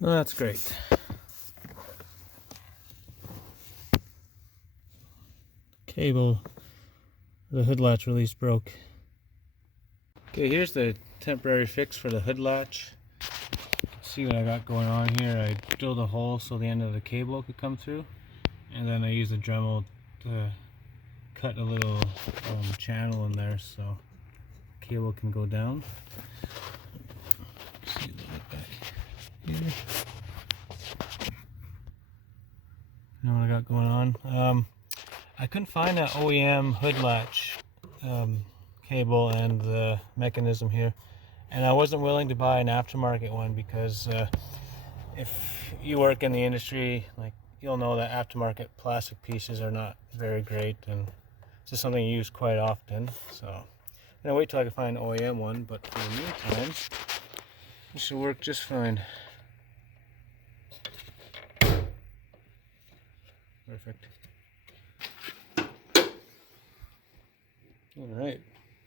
Well, that's great. Cable, the hood latch release broke. Okay, here's the temporary fix for the hood latch. See what I got going on here. I drilled a hole so the end of the cable could come through, and then I used a Dremel to cut a little channel in there so the cable can go down. See a little bit back here. You know what I got going on? I couldn't find that OEM hood latch cable and the mechanism here, and I wasn't willing to buy an aftermarket one because if you work in the industry, like, you'll know that aftermarket plastic pieces are not very great, and it's just something you use quite often. So I'm gonna wait till I can find an OEM one, but for the meantime, it should work just fine. Perfect. All right.